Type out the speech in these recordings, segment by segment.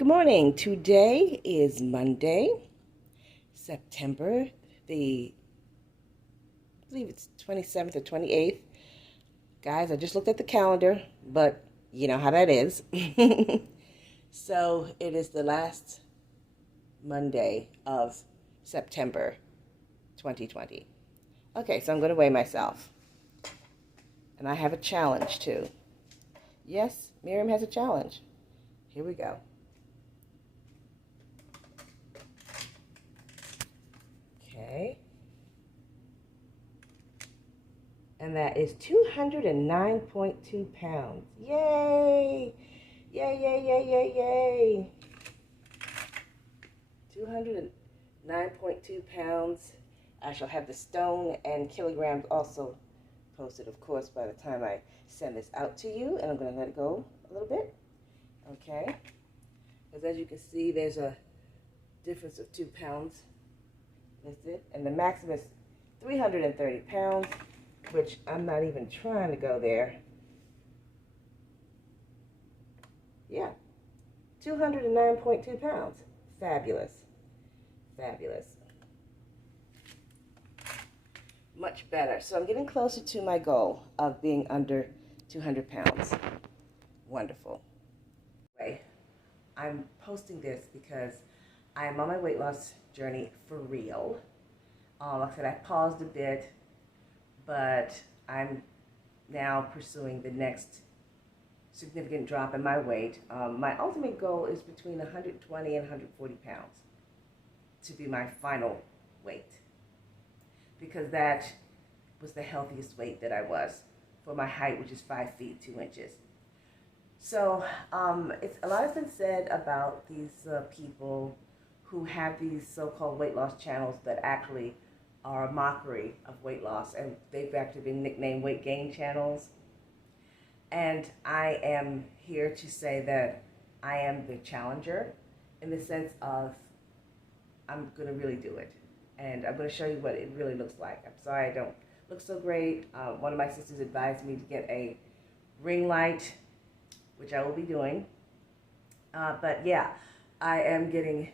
Good morning. Today is Monday, September I believe it's 27th or 28th. Guys, I just looked at the calendar, but you know how that is. So it is the last Monday of September 2020. Okay, so I'm going to weigh myself. And I have a challenge too. Yes, Miriam has a challenge. Here we go. Okay. And that is 209.2 pounds. Yay! Yay, yay, yay, yay, yay. 209.2 pounds. I shall have the stone and kilograms also posted, of course, by the time I send this out to you. And I'm going to let it go a little bit. Okay? Because as you can see, there's a difference of 2 pounds. That's it. And the maximum is 330 pounds, which I'm not even trying to go there. Yeah, 209.2 pounds. Fabulous. Fabulous. Much better. So I'm getting closer to my goal of being under 200 pounds. Wonderful. Anyway, I'm posting this because I'm on my weight loss journey for real. Like I said, I paused a bit, but I'm now pursuing the next significant drop in my weight. My ultimate goal is between 120 and 140 pounds to be my final weight, because that was the healthiest weight that I was for my height, which is 5 feet 2 inches. So a lot has been said about these people who have these so-called weight loss channels that actually are a mockery of weight loss, and they've actually been nicknamed weight gain channels. And I am here to say that I am the challenger in the sense of I'm going to really do it. And I'm going to show you what it really looks like. I'm sorry I don't look so great. One of my sisters advised me to get a ring light, which I will be doing. But yeah, I am getting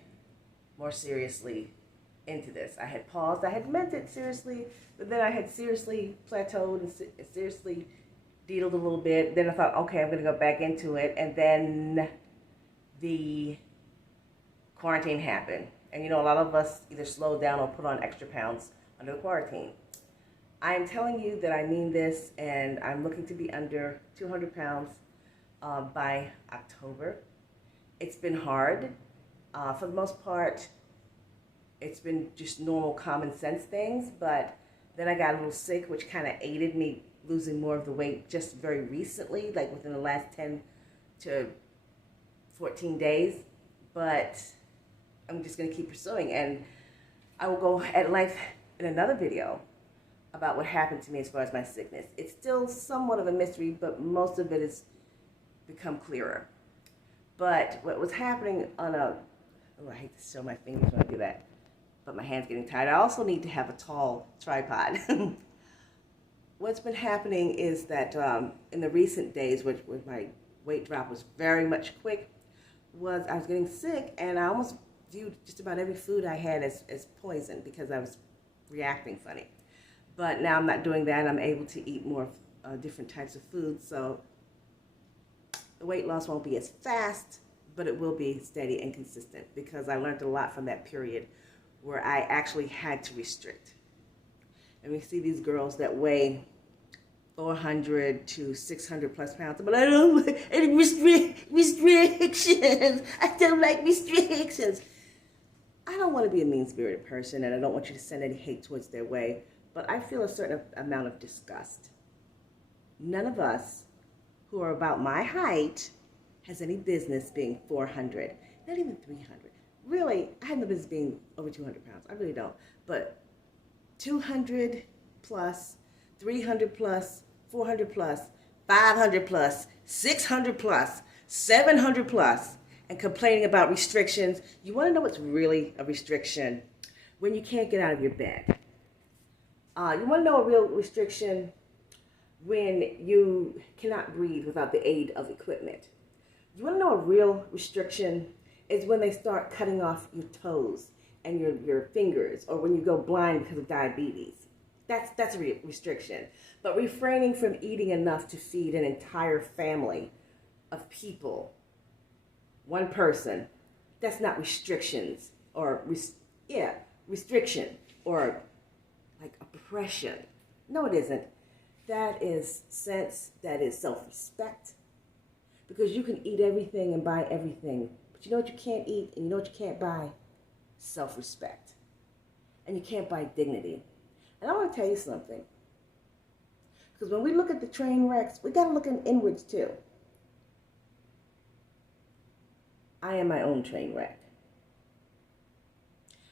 more seriously into this. I had paused. I had meant it seriously, but then I had seriously plateaued and seriously deedled a little bit. Then I thought, okay, I'm going to go back into it. And then the quarantine happened. And you know, a lot of us either slowed down or put on extra pounds under the quarantine. I am telling you that I mean this, and I'm looking to be under 200 pounds by October. It's been hard. For the most part, it's been just normal common sense things, but then I got a little sick, which kind of aided me losing more of the weight just very recently, like within the last 10 to 14 days. But I'm just going to keep pursuing, and I will go at length in another video about what happened to me as far as my sickness. It's still somewhat of a mystery, but most of it has become clearer. But what was happening on I hate to show my fingers when I do that, but my hand's getting tired. I also need to have a tall tripod. What's been happening is that in the recent days, which my weight drop was very much quick, I was getting sick, and I almost viewed just about every food I had as poison because I was reacting funny. But now I'm not doing that. I'm able to eat more different types of foods, so the weight loss won't be as fast, but it will be steady and consistent, because I learned a lot from that period where I actually had to restrict. And we see these girls that weigh 400 to 600 plus pounds, but I don't like any restrictions. I don't like restrictions. I don't want to be a mean-spirited person, and I don't want you to send any hate towards their way, but I feel a certain amount of disgust. None of us who are about my height has any business being 400, not even 300. Really, I have no business being over 200 pounds. I really don't. But 200 plus, 300 plus, 400 plus, 500 plus, 600 plus, 700 plus, and complaining about restrictions. You want to know what's really a restriction? When you can't get out of your bed. You want to know a real restriction? When you cannot breathe without the aid of equipment. You want to know a real restriction? is when they start cutting off your toes and your fingers, or when you go blind because of diabetes. That's a restriction. But refraining from eating enough to feed an entire family of people, one person, that's not restrictions or restriction or like oppression. No, it isn't. That is sense. That is self-respect. Because you can eat everything and buy everything, but you know what you can't eat and you know what you can't buy? Self-respect. And you can't buy dignity. And I want to tell you something. Because when we look at the train wrecks, we got to look inwards too. I am my own train wreck.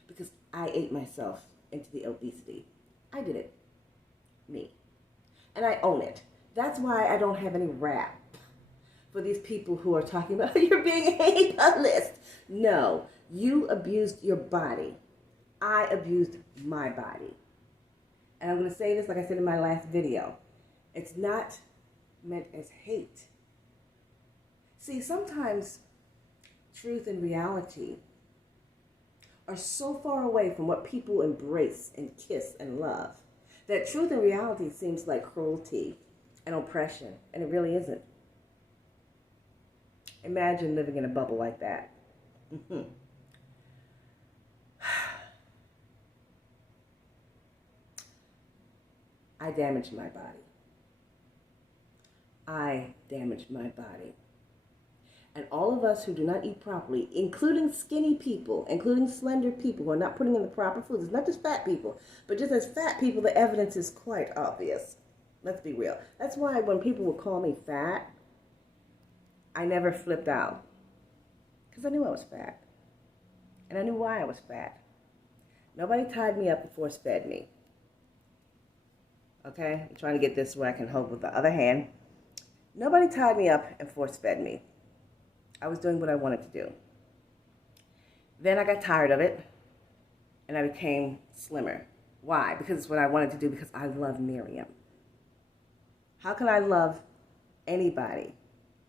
Because I ate myself into the obesity. I did it. Me. And I own it. That's why I don't have any rap for these people who are talking about you're being ableist. No, you abused your body. I abused my body. And I'm going to say this like I said in my last video. It's not meant as hate. See, sometimes truth and reality are so far away from what people embrace and kiss and love that truth and reality seems like cruelty and oppression, and it really isn't. Imagine living in a bubble like that. I damaged my body. I damaged my body. And all of us who do not eat properly, including skinny people, including slender people who are not putting in the proper foods, it's not just fat people, but just as fat people, the evidence is quite obvious. Let's be real. That's why when people would call me fat, I never flipped out. Because I knew I was fat. And I knew why I was fat. Nobody tied me up and force-fed me. Okay? I'm trying to get this where I can hold with the other hand. Nobody tied me up and force-fed me. I was doing what I wanted to do. Then I got tired of it, and I became slimmer. Why? Because it's what I wanted to do, because I love Miriam. How can I love anybody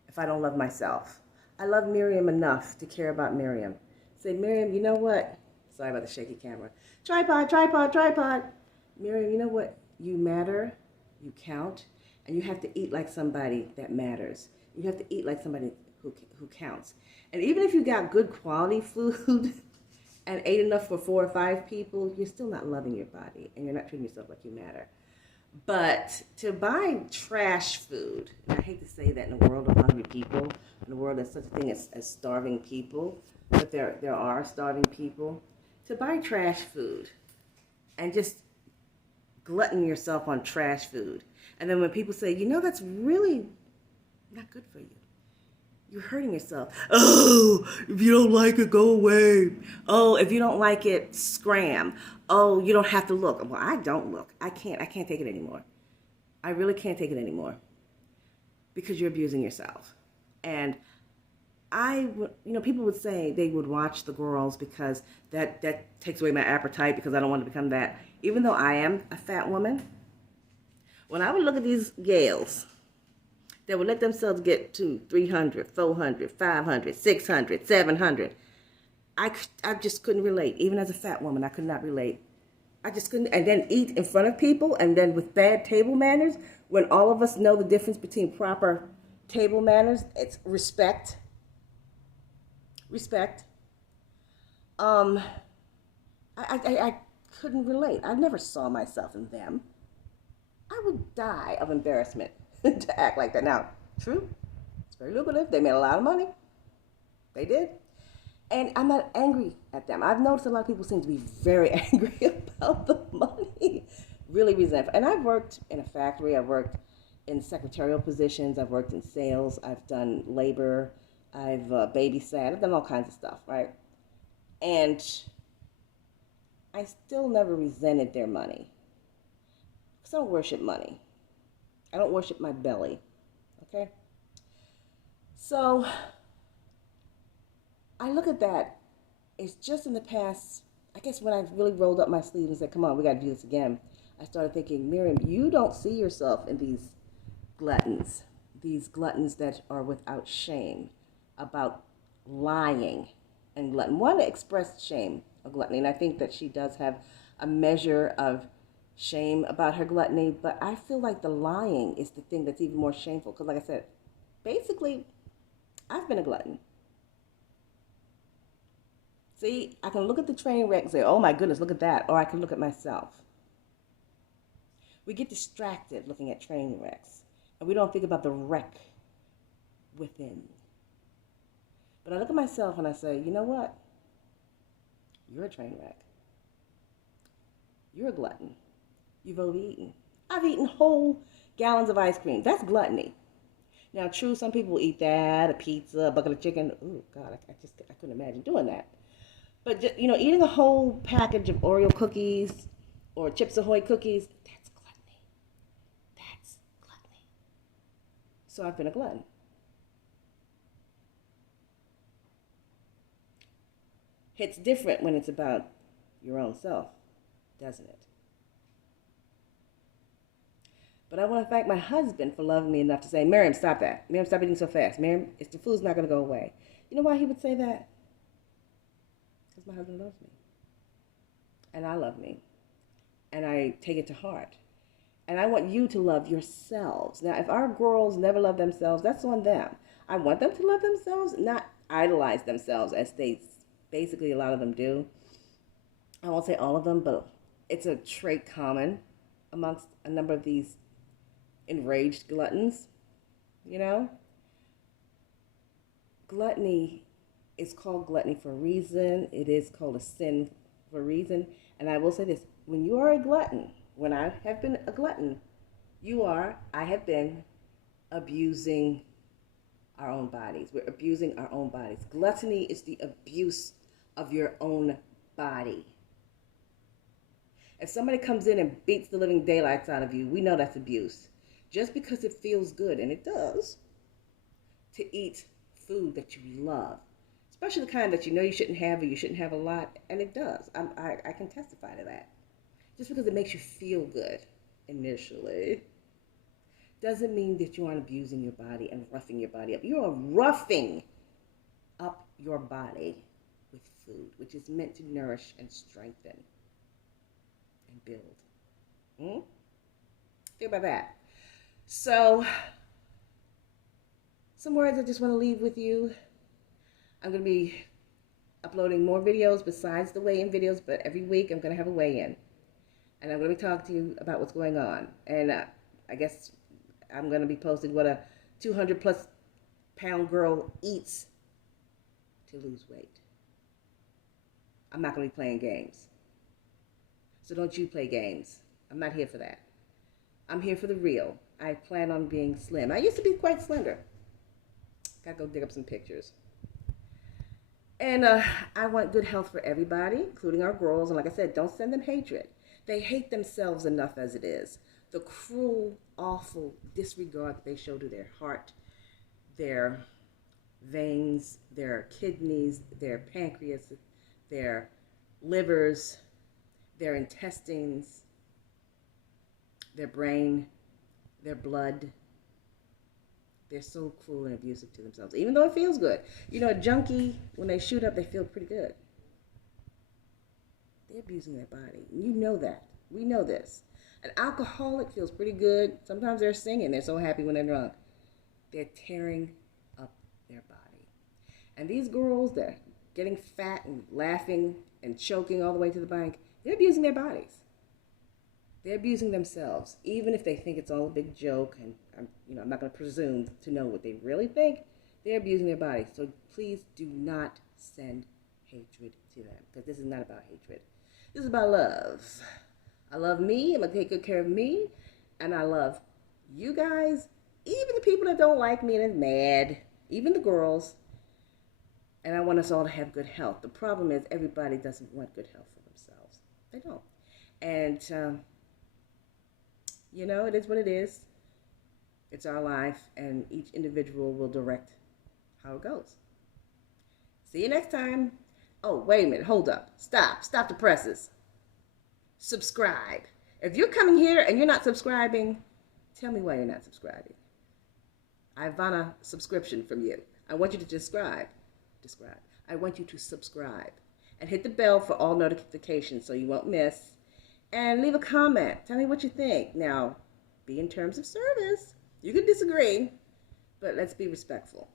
if I don't love myself? I love Miriam enough to care about Miriam. Say, Miriam, you know what? Sorry about the shaky camera. Tripod, tripod, tripod. Miriam, you know what? You matter, you count, and you have to eat like somebody that matters. You have to eat like somebody who counts. And even if you got good quality food and ate enough for 4 or 5 people, you're still not loving your body, and you're not treating yourself like you matter. But to buy trash food, and I hate to say that in a world of hungry people, in a world that's such a thing as starving people, but there are starving people, to buy trash food and just glutton yourself on trash food. And then when people say, you know, that's really not good for you, you're hurting yourself. Oh, if you don't like it, go away. Oh, if you don't like it, scram. Oh, you don't have to look. Well, I don't look. I can't take it anymore. I really can't take it anymore because you're abusing yourself. And people would say they would watch the girls because that takes away my appetite because I don't want to become that. Even though I am a fat woman, when I would look at these gals that would let themselves get to 300, 400, 500, 600, 700. I just couldn't relate. Even as a fat woman, I could not relate. I just couldn't. And then eat in front of people, and then with bad table manners, when all of us know the difference between proper table manners, it's respect. Respect. I couldn't relate. I never saw myself in them. I would die of embarrassment to act like that. Now, true, it's very lucrative. They made a lot of money. They did. And I'm not angry at them. I've noticed a lot of people seem to be very angry about the money, really resentful. And I've worked in a factory. I've worked in secretarial positions. I've worked in sales. I've done labor. I've babysat. I've done all kinds of stuff, right? And I still never resented their money because I don't worship money. I don't worship my belly, okay? So I look at that. It's just in the past, I guess when I really rolled up my sleeves and said, come on, we got to do this again, I started thinking, Miriam, you don't see yourself in these gluttons that are without shame about lying and glutton. One expressed shame of gluttony, and I think that she does have a measure of shame about her gluttony, but I feel like the lying is the thing that's even more shameful because, like I said, basically, I've been a glutton. See, I can look at the train wreck and say, oh my goodness, look at that, or I can look at myself. We get distracted looking at train wrecks, and we don't think about the wreck within. But I look at myself and I say, you know what? You're a train wreck. You're a glutton. You've overeaten. I've eaten whole gallons of ice cream. That's gluttony. Now, true, some people eat that, a pizza, a bucket of chicken. Oh, God, I couldn't imagine doing that. But, just, eating a whole package of Oreo cookies or Chips Ahoy cookies, that's gluttony. That's gluttony. So I've been a glutton. It's different when it's about your own self, doesn't it? But I want to thank my husband for loving me enough to say, Miriam, stop that. Miriam, stop eating so fast. Miriam, the food's not going to go away. You know why he would say that? Because my husband loves me. And I love me. And I take it to heart. And I want you to love yourselves. Now, if our girls never love themselves, that's on them. I want them to love themselves, not idolize themselves as they basically a lot of them do. I won't say all of them, but it's a trait common amongst a number of these enraged gluttons, Gluttony is called gluttony for a reason. It is called a sin for a reason. And I will say this, when you are a glutton, when I have been a glutton, I have been abusing our own bodies. We're abusing our own bodies. Gluttony is the abuse of your own body. If somebody comes in and beats the living daylights out of you, we know that's abuse. Just because it feels good, and it does, to eat food that you love, especially the kind that you know you shouldn't have or you shouldn't have a lot, and it does. I can testify to that. Just because it makes you feel good initially doesn't mean that you aren't abusing your body and roughing your body up. You are roughing up your body with food, which is meant to nourish and strengthen and build. Think about that. So, some words I just want to leave with you. I'm going to be uploading more videos besides the weigh-in videos, but every week I'm going to have a weigh-in. And I'm going to be talking to you about what's going on. And I guess I'm going to be posting what a 200 plus pound girl eats to lose weight. I'm not going to be playing games. So don't you play games. I'm not here for that. I'm here for the real. I plan on being slim. I used to be quite slender. Gotta go dig up some pictures. And I want good health for everybody, including our girls. And like I said, don't send them hatred. They hate themselves enough as it is. The cruel, awful disregard that they show to their heart, their veins, their kidneys, their pancreas, their livers, their intestines, their brain, their blood. They're so cruel and abusive to themselves, even though it feels good. A junkie, when they shoot up, they feel pretty good. They're abusing their body. You know that. We know this. An alcoholic feels pretty good. Sometimes they're singing. They're so happy when they're drunk. They're tearing up their body. And these girls, they're getting fat and laughing and choking all the way to the bank. They're abusing their bodies. They're abusing themselves, even if they think it's all a big joke, and I'm not going to presume to know what they really think. They're abusing their bodies. So please do not send hatred to them, because this is not about hatred. This is about love. I love me. I'm going to take good care of me, and I love you guys, even the people that don't like me and is mad, even the girls. And I want us all to have good health. The problem is everybody doesn't want good health for themselves. They don't. And it is what it is. It's our life, and each individual will direct how it goes. See you next time. Oh, wait a minute. Hold up. Stop the presses. Subscribe. If you're coming here and you're not subscribing, tell me why you're not subscribing. I want a subscription from you. I want you to subscribe. I want you to subscribe and hit the bell for all notifications so you won't miss. And leave a comment. Tell me what you think. Now, be in terms of service. You can disagree, but let's be respectful.